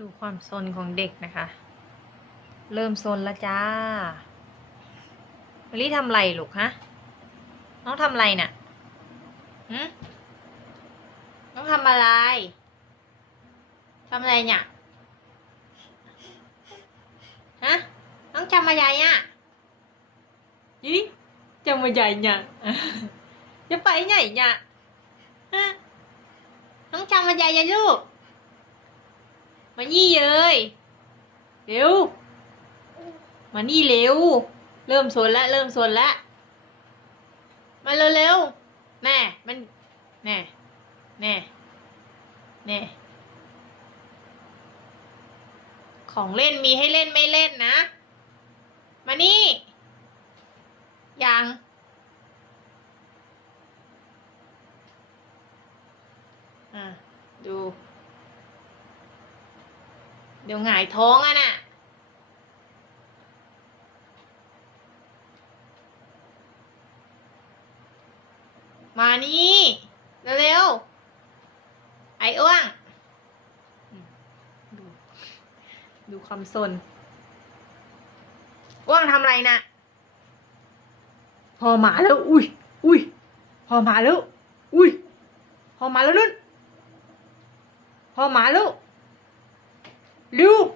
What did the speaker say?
ดูความซนของเด็กนะคะ เริ่มซนแล้วจ้ามารีทำไรลูกฮะ น้องทำไรน่ะหืมน้องทำอะไรทำอะไรเนี่ย ฮะ น้องจำอะไรอะยี่จำอะไรเนี่ยจะไปไหนเนี่ยฮะ น้องจำอะไรอะลูก มานี่เลย เร็ว มานี่เร็ว เริ่มสนแล้วเริ่มสนแล้วมาเร็วๆแน่มันแน่แน่แน่ของเล่นมีให้เล่นไม่เล่นนะ มานี่ ยัง อะ ดู เดี๋ยวหงายท้องอะน่ะ มานี่ เร็วๆ ไอ้อ้วงอืมดู ดูคำซนอ้วงทำอะไรนะพอหมาแล้ว อุ้ย อุ้ย พอหมาแล้ว อุ้ย พอหมาแล้วนุ่น พอหมาแล้ว ลูก